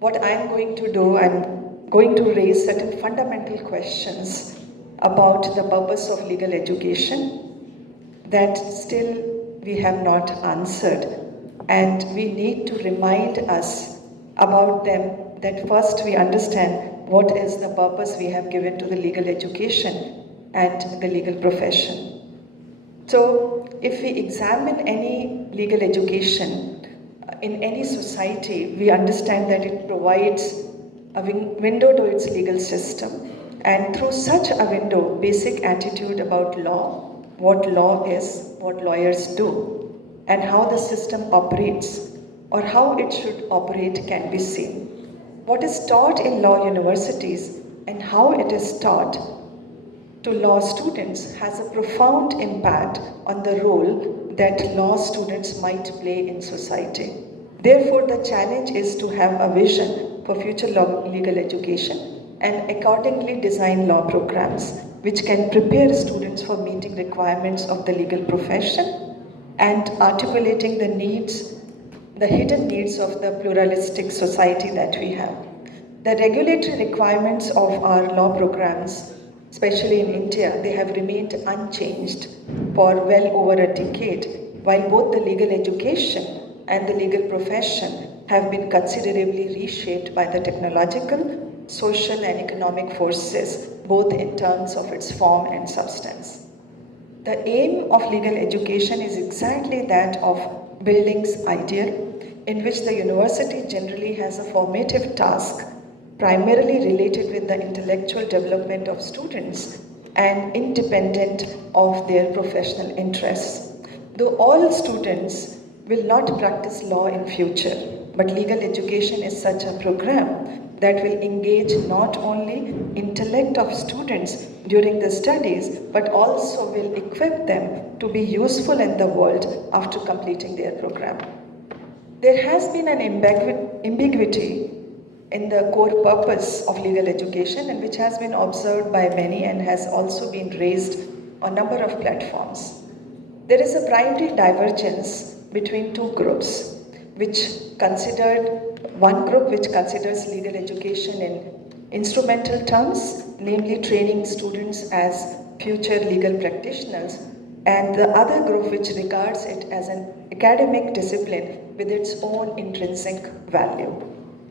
what I'm going to do, I'm going to raise certain fundamental questions about the purpose of legal education that still we have not answered, and we need to remind us about them, that first we understand what is the purpose we have given to the legal education and the legal profession. So if we examine any legal education in any society, we understand that it provides a window to its legal system, and through such a window, basic attitude about law, what law is, what lawyers do, and how the system operates or how it should operate can be seen. What is taught in law universities and how it is taught to law students has a profound impact on the role that law students might play in society. Therefore, the challenge is to have a vision for future legal education and accordingly design law programs which can prepare students for meeting requirements of the legal profession and articulating the needs, the hidden needs of the pluralistic society that we have. The regulatory requirements of our law programs, especially in India, they have remained unchanged for well over a decade, while both the legal education and the legal profession have been considerably reshaped by the technological, social and economic forces, both in terms of its form and substance. The aim of legal education is exactly that of building's ideal, in which the university generally has a formative task primarily related with the intellectual development of students and independent of their professional interests. Though all students will not practice law in future, but legal education is such a program that will engage not only intellect of students during the studies, but also will equip them to be useful in the world after completing their program. There has been an ambiguity in the core purpose of legal education, and which has been observed by many and has also been raised on a number of platforms. There is a primary divergence between two groups, one group which considers legal education in instrumental terms, namely training students as future legal practitioners, and the other group which regards it as an academic discipline with its own intrinsic value.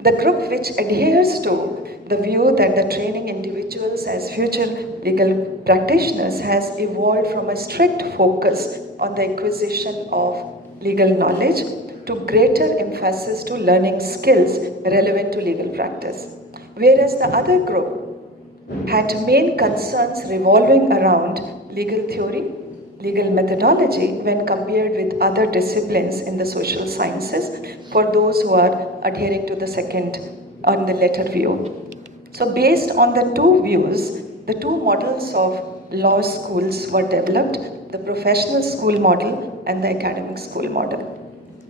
The group which adheres to the view that the training individuals as future legal practitioners has evolved from a strict focus on the acquisition of legal knowledge to greater emphasis to learning skills relevant to legal practice. Whereas the other group had main concerns revolving around legal theory, legal methodology when compared with other disciplines in the social sciences for those who are adhering to the second on the latter view. So based on the two views, the two models of law schools were developed, the professional school model and the academic school model.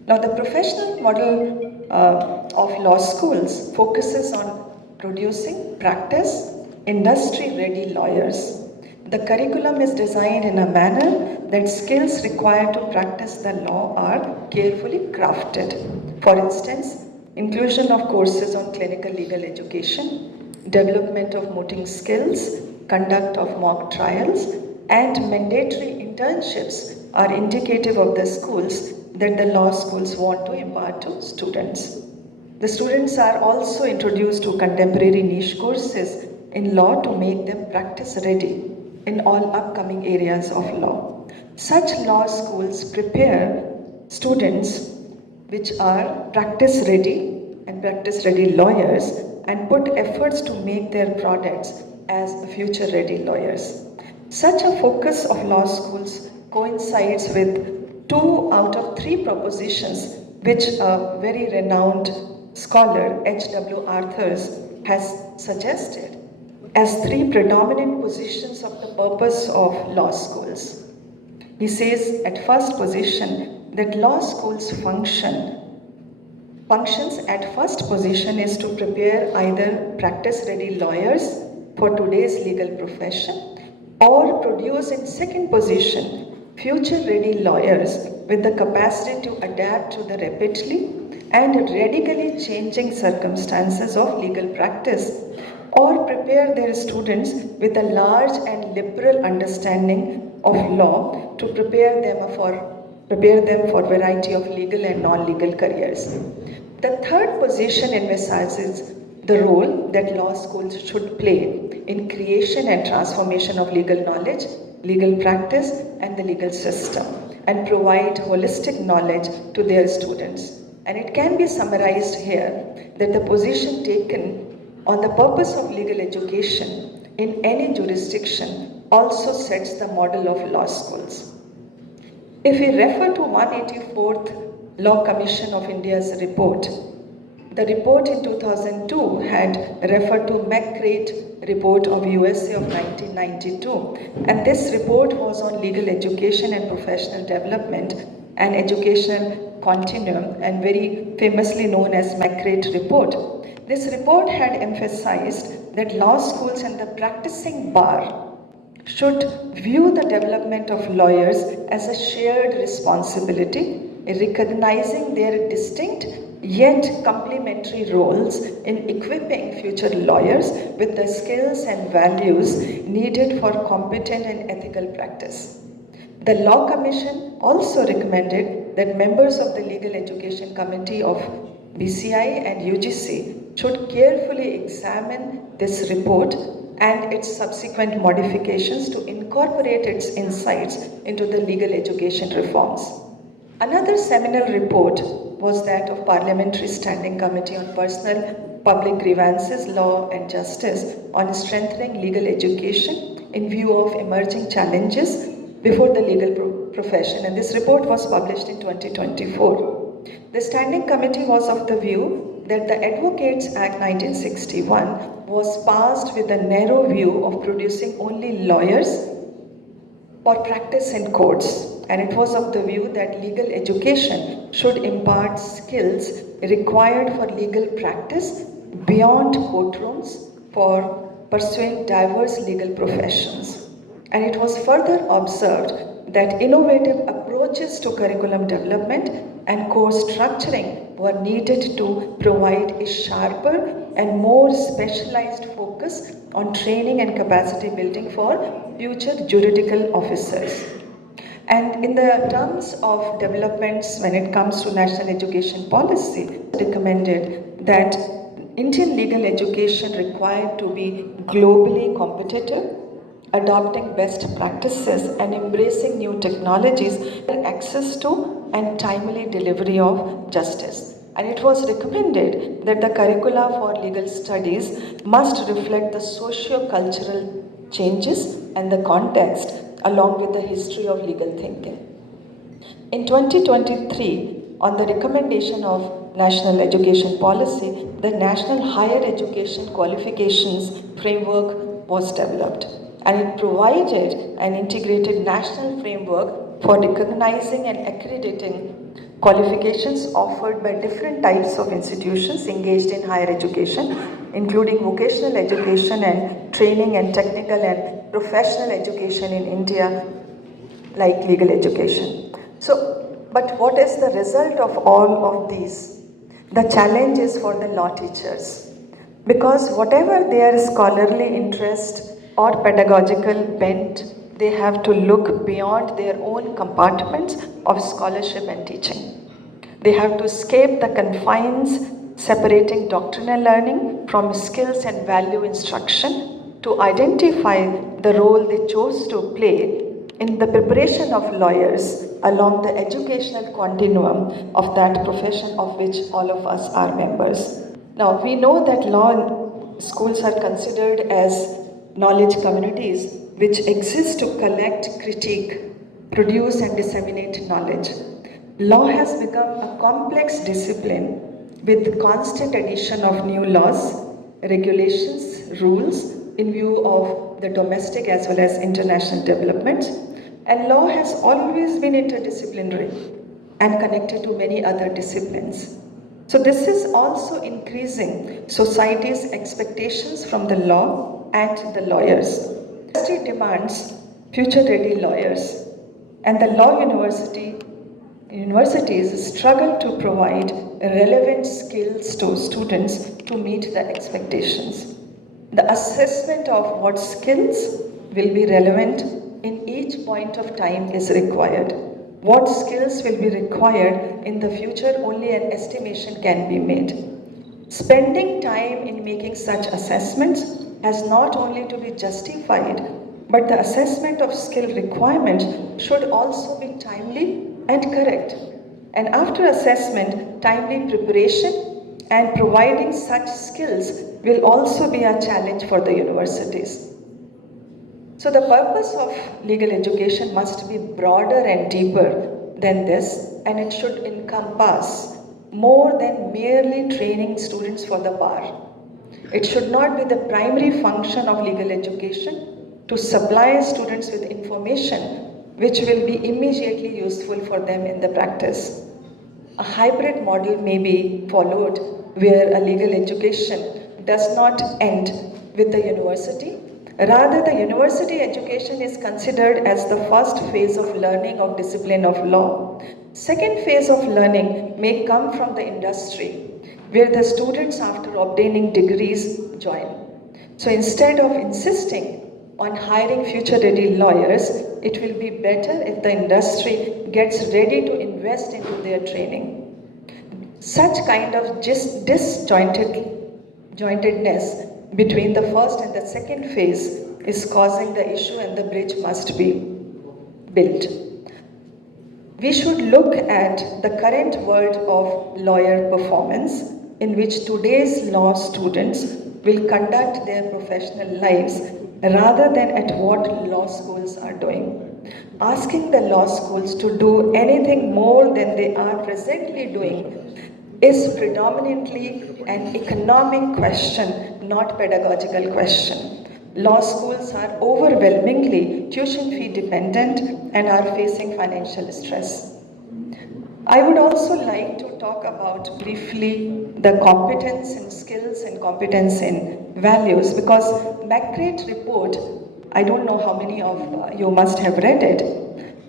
Now the professional model of law schools focuses on producing practice, industry-ready lawyers. The curriculum is designed in a manner that skills required to practice the law are carefully crafted. For instance, inclusion of courses on clinical legal education, development of mooting skills, conduct of mock trials, and mandatory internships are indicative of the schools that the law schools want to impart to students. The students are also introduced to contemporary niche courses in law to make them practice ready in all upcoming areas of law. Such law schools prepare students which are practice ready and practice ready lawyers and put efforts to make their products as future ready lawyers. Such a focus of law schools coincides with 2 out of 3 propositions which a very renowned scholar, H.W. Arthurs, has suggested as 3 predominant positions of the purpose of law schools. He says at first position that law schools functions at first position is to prepare either practice-ready lawyers for today's legal profession or produce in second position future-ready lawyers with the capacity to adapt to the rapidly and radically changing circumstances of legal practice, or prepare their students with a large and liberal understanding of law to prepare them for variety of legal and non-legal careers. The third position emphasizes the role that law schools should play in creation and transformation of legal knowledge, legal practice, and the legal system, and provide holistic knowledge to their students. And it can be summarized here that the position taken on the purpose of legal education in any jurisdiction also sets the model of law schools. If we refer to 184th Law Commission of India's report, the report in 2002 had referred to MacCrate Report of USA of 1992, and this report was on legal education and professional development and educational continuum, and very famously known as MacCrate Report. This report had emphasized that law schools and the practicing bar should view the development of lawyers as a shared responsibility, recognizing their distinct yet complementary roles in equipping future lawyers with the skills and values needed for competent and ethical practice. The Law Commission also recommended that members of the Legal Education Committee of BCI and UGC should carefully examine this report and its subsequent modifications to incorporate its insights into the legal education reforms. Another seminal report was that of Parliamentary Standing Committee on Personal Public Grievances, Law and Justice on strengthening legal education in view of emerging challenges before the legal profession, and this report was published in 2024. The Standing Committee was of the view that the Advocates Act 1961 was passed with a narrow view of producing only lawyers for practice in courts, and it was of the view that legal education should impart skills required for legal practice beyond courtrooms for pursuing diverse legal professions. And it was further observed that innovative approaches to curriculum development and course structuring were needed to provide a sharper and more specialized focus on training and capacity building for future juridical officers. And in the terms of developments when it comes to national education policy, recommended that Indian legal education required to be globally competitive, adopting best practices and embracing new technologies, access to and timely delivery of justice. And it was recommended that the curricula for legal studies must reflect the socio-cultural changes and the context along with the history of legal thinking. In 2023, on the recommendation of National Education Policy, the National Higher Education Qualifications Framework was developed, and it provided an integrated national framework for recognizing and accrediting qualifications offered by different types of institutions engaged in higher education, including vocational education and training and technical and professional education in India, like legal education. But what is the result of all of these? The challenge is for the law teachers, because whatever their scholarly interest or pedagogical bent, they have to look beyond their own compartments of scholarship and teaching. They have to escape the confines separating doctrinal learning from skills and value instruction to identify the role they chose to play in the preparation of lawyers along the educational continuum of that profession of which all of us are members. Now, we know that law schools are considered as knowledge communities which exist to collect, critique, produce and disseminate knowledge. Law has become a complex discipline with constant addition of new laws, regulations, rules in view of the domestic as well as international developments. And law has always been interdisciplinary and connected to many other disciplines. So this is also increasing society's expectations from the law and the lawyers. Industry demands future-ready lawyers, and the law universities struggle to provide relevant skills to students to meet the expectations. The assessment of what skills will be relevant in each point of time is required. What skills will be required in the future, only an estimation can be made. Spending time in making such assessments has not only to be justified, but the assessment of skill requirements should also be timely and correct. And after assessment, timely preparation and providing such skills will also be a challenge for the universities. So the purpose of legal education must be broader and deeper than this, and it should encompass more than merely training students for the bar. It should not be the primary function of legal education to supply students with information which will be immediately useful for them in the practice. A hybrid model may be followed where a legal education does not end with the university. Rather, the university education is considered as the first phase of learning of discipline of law. Second phase of learning may come from the industry, where the students after obtaining degrees join. So instead of insisting on hiring future-ready lawyers, it will be better if the industry gets ready to invest into their training. Such kind of disjointedness between the first and the second phase is causing the issue, and the bridge must be built. We should look at the current world of lawyer performance, in which today's law students will conduct their professional lives rather than at what law schools are doing. Asking the law schools to do anything more than they are presently doing is predominantly an economic question, not pedagogical question. Law schools are overwhelmingly tuition fee dependent and are facing financial stress. I would also like to talk about briefly the competence in skills and competence in values, because MacCrate Report, I don't know how many of you must have read it,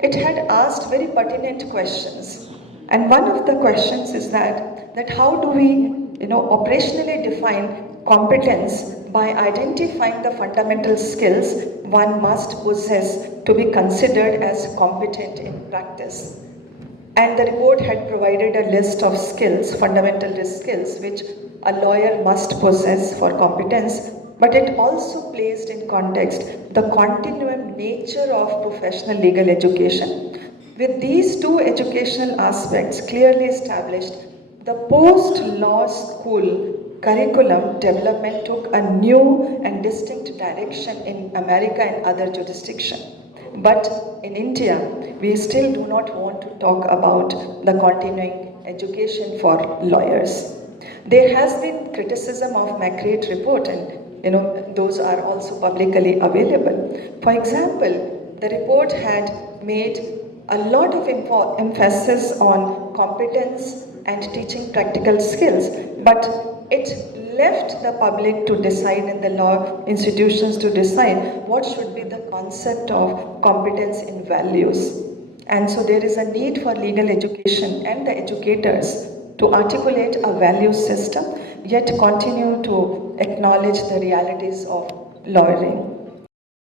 it had asked very pertinent questions. And one of the questions is that how do we operationally define competence by identifying the fundamental skills one must possess to be considered as competent in practice. And the report had provided a list of skills, fundamental skills, which a lawyer must possess for competence, but it also placed in context the continuum nature of professional legal education. With these two educational aspects clearly established, the post-law school curriculum development took a new and distinct direction in America and other jurisdictions. But in India, we still do not want to talk about the continuing education for lawyers. There has been criticism of MacCrate Report, and those are also publicly available. For example, the report had made a lot of emphasis on competence and teaching practical skills, but it left the public to decide and the law institutions to decide what should be the concept of competence in values. And so there is a need for legal education and the educators to articulate a value system, yet continue to acknowledge the realities of lawyering.